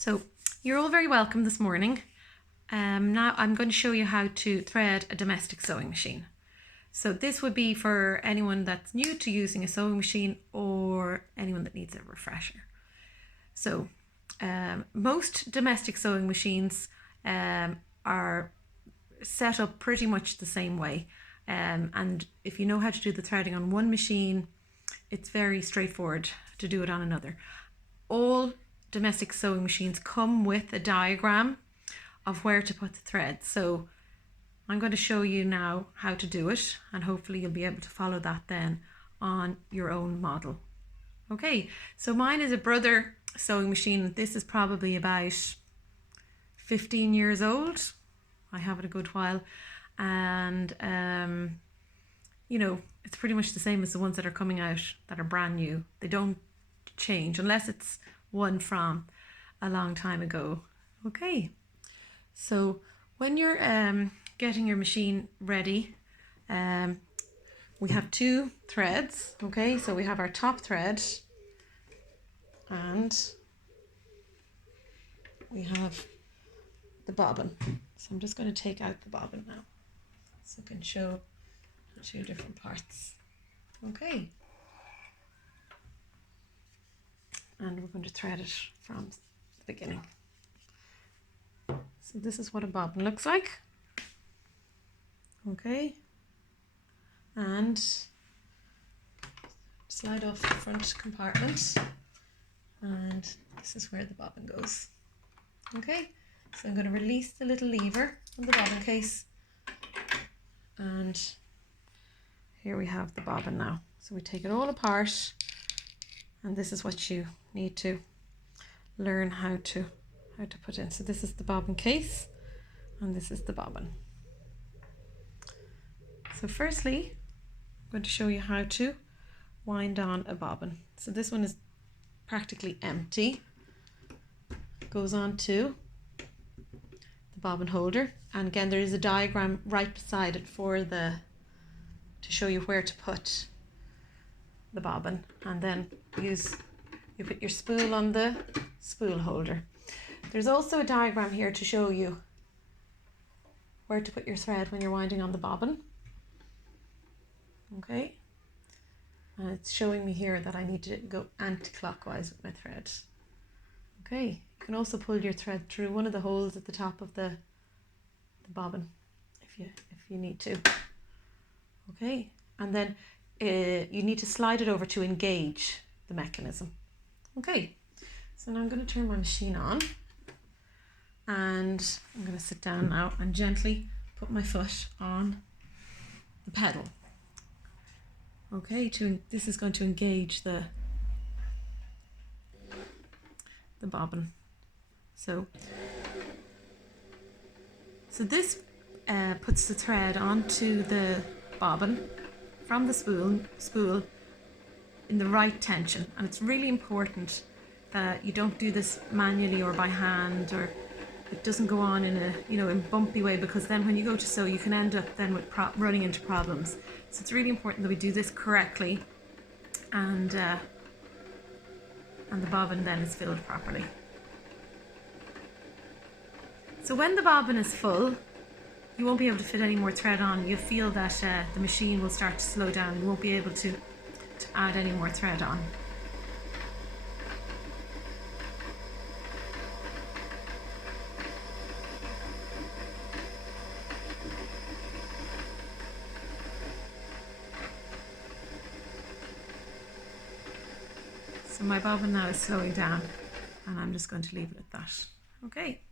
So you're all very welcome this morning. Now I'm going to show you how to thread a domestic sewing machine. So this would be for anyone that's new to using a sewing machine or anyone that needs a refresher. So most domestic sewing machines are set up pretty much the same way. And if you know how to do the threading on one machine, it's very straightforward to do it on another. All domestic sewing machines come with a diagram of where to put the thread. So I'm going to show you now how to do it, and hopefully you'll be able to follow that then on your own model. Okay, so mine is a Brother sewing machine. This is probably about 15 years old. I have it a good while, and you know, it's pretty much the same as the ones that are coming out that are brand new. They don't change unless it's one from a long time ago. Okay, so when you're getting your machine ready, we have two threads. Okay, so we have our top thread and we have the bobbin. So I'm just going to take out the bobbin now so I can show the two different parts. Okay, and we're going to thread it from the beginning. So this is what a bobbin looks like. Okay, and slide off the front compartment, and this is where the bobbin goes. Okay, so I'm going to release the little lever on the bobbin case, and here we have the bobbin now. So we take it all apart, and this is what you need to learn how to put in. So this is the bobbin case, and this is the bobbin. So firstly, I'm going to show you how to wind on a bobbin. So this one is practically empty. It goes on to the bobbin holder, and again there is a diagram right beside it to show you where to put the bobbin, and then you put your spool on the spool holder. There's also a diagram here to show you where to put your thread when you're winding on the bobbin. Okay, and it's showing me here that I need to go anti-clockwise with my thread. Okay, you can also pull your thread through one of the holes at the top of the bobbin if you need to. Okay, and then you need to slide it over to engage the mechanism. Okay, so now I'm going to turn my machine on, and I'm going to sit down now and gently put my foot on the pedal. Okay, this is going to engage the bobbin. So this puts the thread onto the bobbin from the spool in the right tension, and it's really important that you don't do this manually or by hand, or it doesn't go on in a bumpy way, because then when you go to sew you can end up then with running into problems. So it's really important that we do this correctly, and the bobbin then is filled properly. So when the bobbin is full, you won't be able to fit any more thread on. You'll feel that the machine will start to slow down. You won't be able to add any more thread on. So my bobbin now is slowing down, and I'm just going to leave it at that. Okay.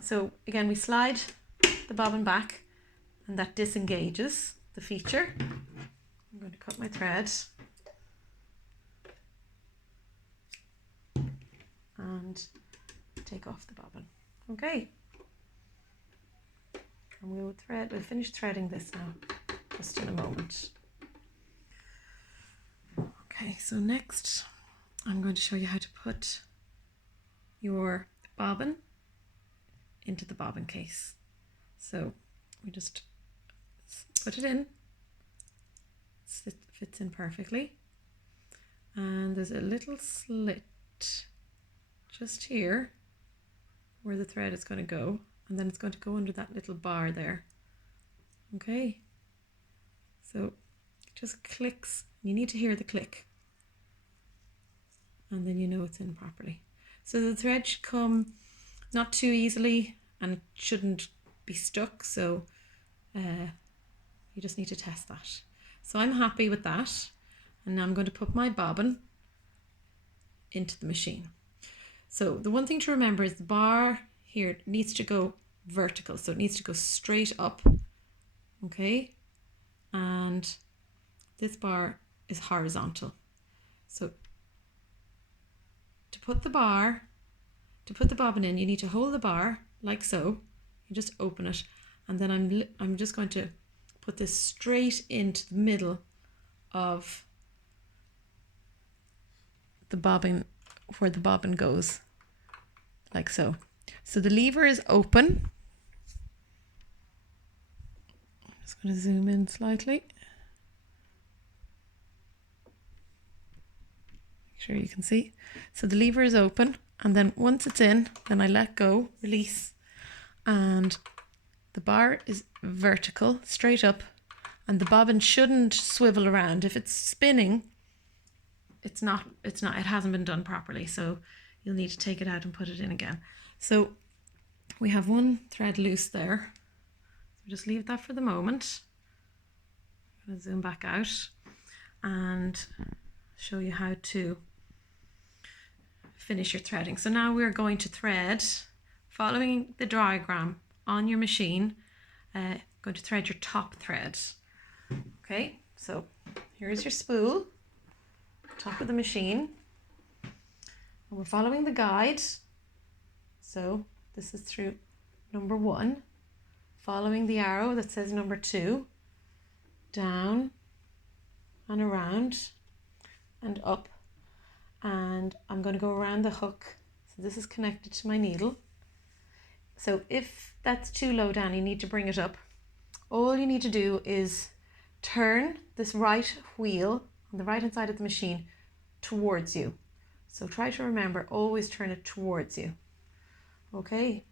So again, we slide the bobbin back, and that disengages the feature. I'm going to cut my thread and take off the bobbin. Okay. And we'll finish threading this now, just in a moment. Okay, so next I'm going to show you how to put your bobbin into the bobbin case. So we just put it in, it fits in perfectly, and there's a little slit just here where the thread is going to go, and then it's going to go under that little bar there. Okay, so it just clicks. You need to hear the click, and then you know it's in properly. So the thread should come not too easily and it shouldn't be stuck, so you just need to test that. So I'm happy with that, and now I'm going to put my bobbin into the machine. So the one thing to remember is the bar here needs to go vertical, so it needs to go straight up, okay, and this bar is horizontal. So to put the bobbin in, you need to hold the bar like so. You just open it, and then I'm just going to put this straight into the middle of the bobbin, where the bobbin goes, like so. So the lever is open. I'm just going to zoom in slightly. Make sure you can see. So the lever is open, and then once it's in, then I let go, release, and the bar is vertical, straight up, and the bobbin shouldn't swivel around. If it's spinning, it hasn't been done properly, so you'll need to take it out and put it in again. So we have one thread loose there. So just leave that for the moment. I'm going to zoom back out and show you how to finish your threading. So now we're going to thread, following the diagram on your machine, going to thread your top thread. Okay, so here's your spool, top of the machine, and we're following the guide. So this is through number 1, following the arrow that says number 2, down and around and up, and I'm going to go around the hook. So this is connected to my needle. So if that's too low down, you need to bring it up. All you need to do is turn this right wheel on the right hand side of the machine towards you. So try to remember, always turn it towards you. Okay.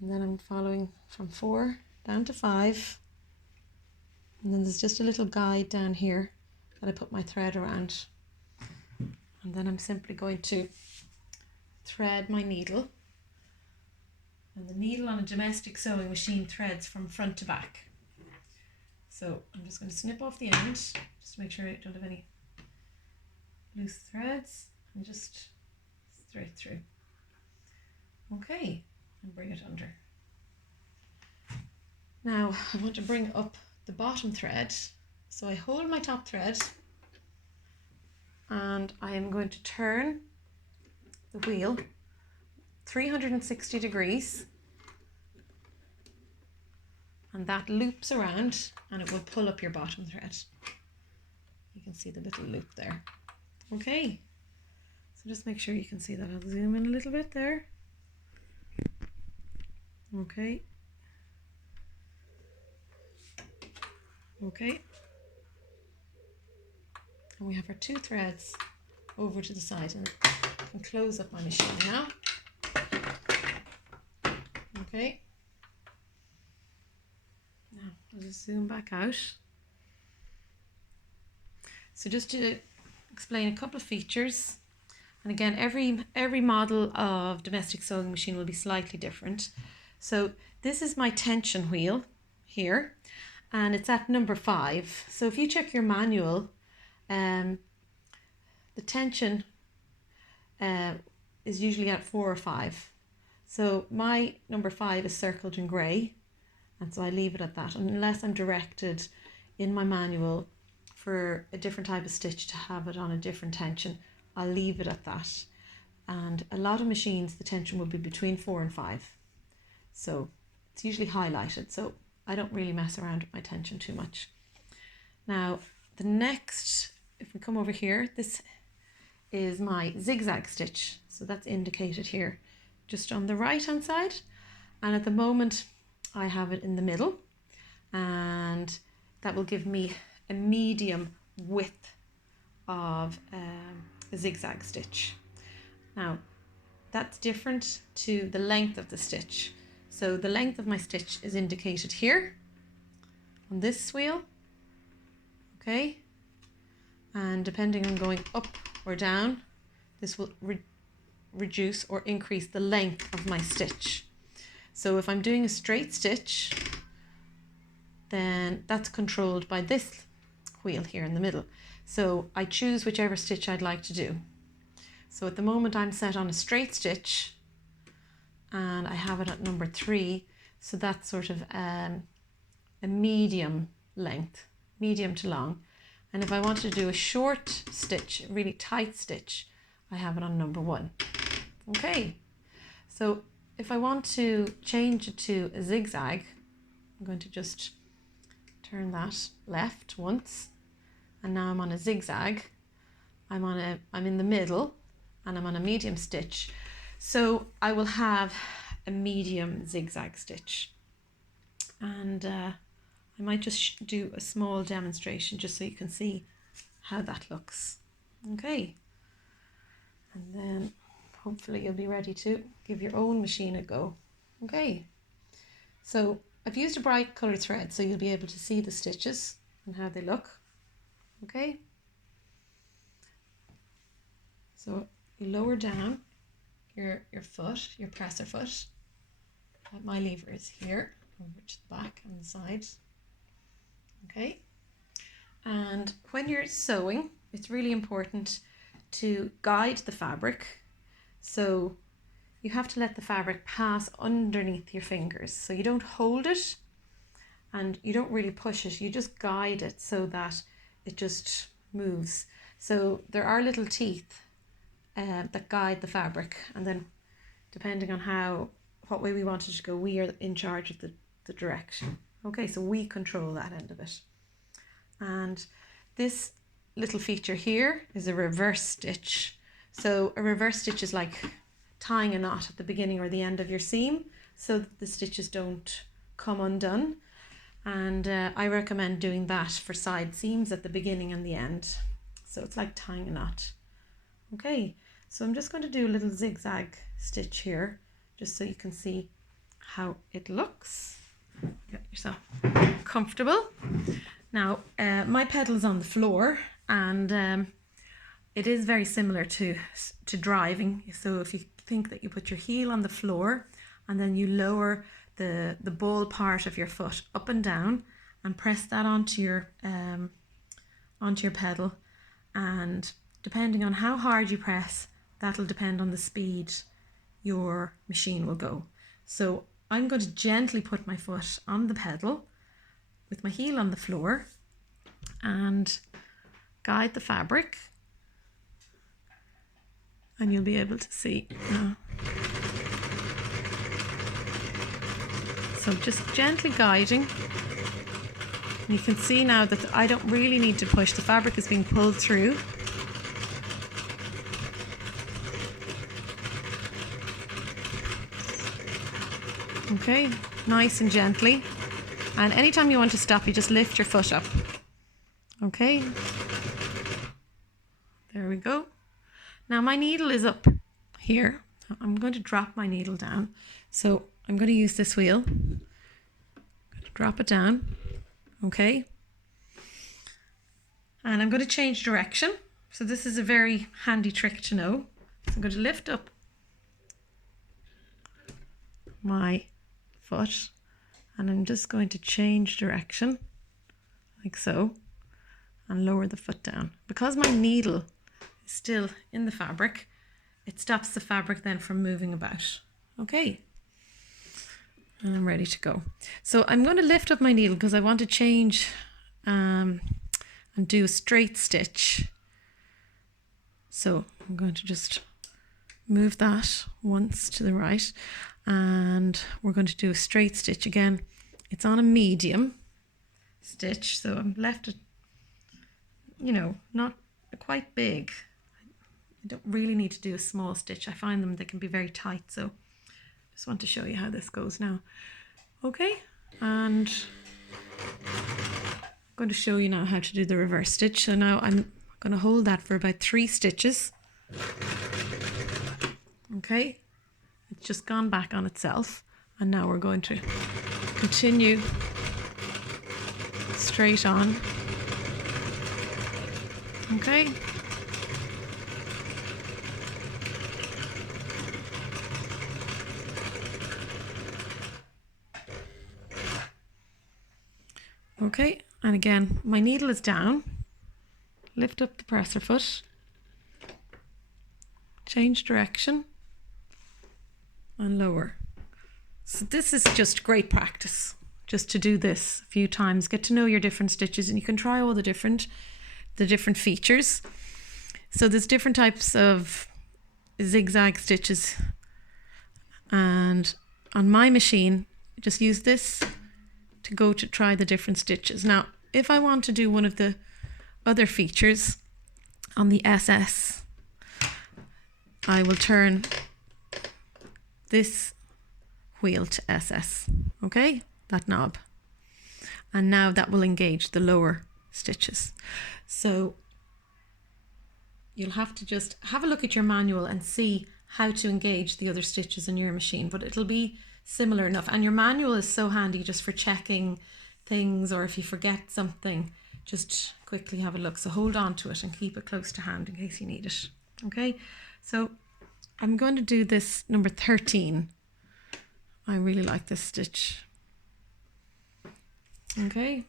And then I'm following from 4 down to 5. And then there's just a little guide down here that I put my thread around. And then I'm simply going to thread my needle. And the needle on a domestic sewing machine threads from front to back. So I'm just going to snip off the end, just to make sure I don't have any loose threads, and just straight through. Okay, and bring it under. Now I want to bring up the bottom thread. So I hold my top thread and I am going to turn the wheel 360 degrees, and that loops around and it will pull up your bottom thread. You can see the little loop there. Okay, so just make sure you can see that. I'll zoom in a little bit there. Okay. Okay. And we have our 2 threads over to the side, and I can close up my machine now. Okay. Now I'll just zoom back out. So just to explain a couple of features, and again, every model of domestic sewing machine will be slightly different. So this is my tension wheel here, and it's at number 5. So if you check your manual, the tension is usually at 4 or 5. So my number 5 is circled in grey, and so I leave it at that, unless I'm directed in my manual for a different type of stitch to have it on a different tension. I'll leave it at that. And a lot of machines, the tension will be between 4 and 5. So it's usually highlighted, so I don't really mess around with my tension too much. Now, the next, if we come over here, this is my zigzag stitch. So that's indicated here, just on the right hand side. And at the moment, I have it in the middle, and that will give me a medium width of a zigzag stitch. Now, that's different to the length of the stitch. So the length of my stitch is indicated here on this wheel, okay? And depending on going up or down, this will reduce or increase the length of my stitch. So if I'm doing a straight stitch, then that's controlled by this wheel here in the middle. So I choose whichever stitch I'd like to do. So at the moment I'm set on a straight stitch and I have it at number 3. So that's sort of a medium length, medium to long. And if I want to do a short stitch, a really tight stitch, I have it on number 1. Okay, so if I want to change it to a zigzag, I'm going to just turn that left once, and now I'm on a zigzag. I'm in the middle, and I'm on a medium stitch. So I will have a medium zigzag stitch, and I might just do a small demonstration just so you can see how that looks. Okay, and then hopefully you'll be ready to give your own machine a go. Okay, so I've used a bright colour thread so you'll be able to see the stitches and how they look. Okay, so you lower down your foot, your presser foot. My lever is here, over to the back and the sides. Okay, and when you're sewing, it's really important to guide the fabric. So you have to let the fabric pass underneath your fingers. So you don't hold it and you don't really push it, you just guide it so that it just moves. So there are little teeth that guide the fabric, and then depending on what way we want it to go, we are in charge of the direction. Okay, so we control that end of it. And this little feature here is a reverse stitch. So a reverse stitch is like tying a knot at the beginning or the end of your seam so that the stitches don't come undone. And I recommend doing that for side seams at the beginning and the end. So it's like tying a knot. Okay, so I'm just going to do a little zigzag stitch here just so you can see how it looks. Get yourself comfortable. Now my pedal's on the floor, and it is very similar to driving. So if you think that you put your heel on the floor and then you lower the ball part of your foot up and down and press that onto your pedal, and depending on how hard you press, that'll depend on the speed your machine will go. So I'm going to gently put my foot on the pedal with my heel on the floor and guide the fabric, and you'll be able to see now. So just gently guiding. You can see now that I don't really need to push. The fabric is being pulled through. Okay, nice and gently. And anytime you want to stop, you just lift your foot up. Okay, there we go. Now my needle is up here. I'm going to drop my needle down. So I'm going to use this wheel. I'm going to drop it down. Okay. And I'm going to change direction. So this is a very handy trick to know. So I'm going to lift up my foot, and I'm just going to change direction like so and lower the foot down. Because my needle is still in the fabric, it stops the fabric then from moving about. Okay, and I'm ready to go. So I'm going to lift up my needle because I want to change and do a straight stitch. So I'm going to just move that once to the right, and we're going to do a straight stitch again. It's on a medium stitch, so I've left it, you know, not quite big. I don't really need to do a small stitch. I find them, they can be very tight, so just want to show you how this goes now. Okay, and I'm going to show you now how to do the reverse stitch. So now I'm going to hold that for about 3 stitches. Okay, It's just gone back on itself. And now we're going to continue straight on. Okay. Okay, and again, my needle is down. Lift up the presser foot. Change direction. And lower. So this is just great practice. Just to do this a few times. Get to know your different stitches, and you can try all the different features. So there's different types of zigzag stitches. And on my machine, just use this to go to try the different stitches. Now, if I want to do one of the other features on the SS, I will turn this wheel to SS, okay? That knob. And now that will engage the lower stitches. So you'll have to just have a look at your manual and see how to engage the other stitches in your machine, but it'll be similar enough. And your manual is so handy just for checking things, or if you forget something, just quickly have a look. So hold on to it and keep it close to hand in case you need it. Okay, so I'm going to do this number 13. I really like this stitch. Okay,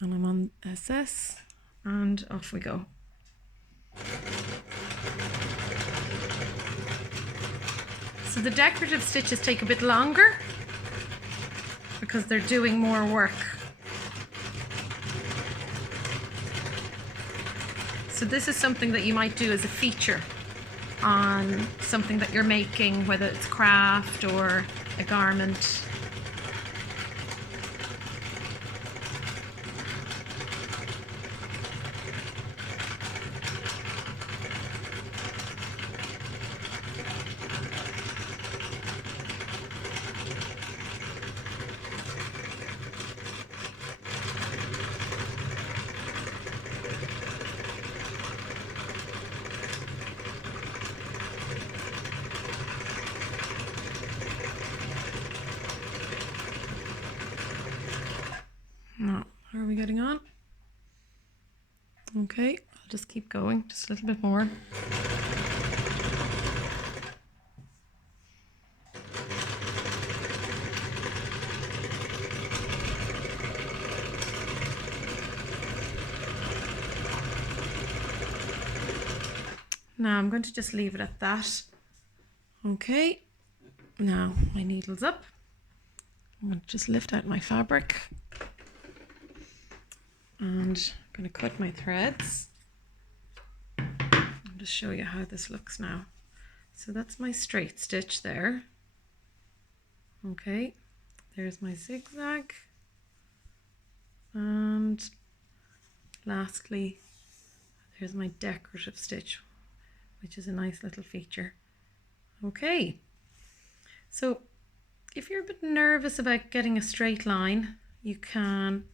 and I'm on SS, and off we go. So the decorative stitches take a bit longer because they're doing more work. So this is something that you might do as a feature on something that you're making, whether it's craft or a garment. Now, how are we getting on? Okay, I'll just keep going, just a little bit more. Now I'm going to just leave it at that. Okay, now my needle's up. I'm going to just lift out my fabric. And I'm going to cut my threads. I'll just show you how this looks now. So that's my straight stitch there. Okay, there's my zigzag. And lastly, there's my decorative stitch, which is a nice little feature. Okay, so if you're a bit nervous about getting a straight line, you can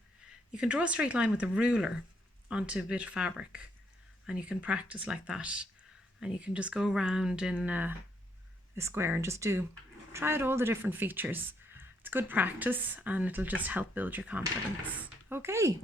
draw a straight line with a ruler onto a bit of fabric, and you can practice like that, and you can just go around in a square and just try out all the different features. It's good practice, and it'll just help build your confidence. Okay.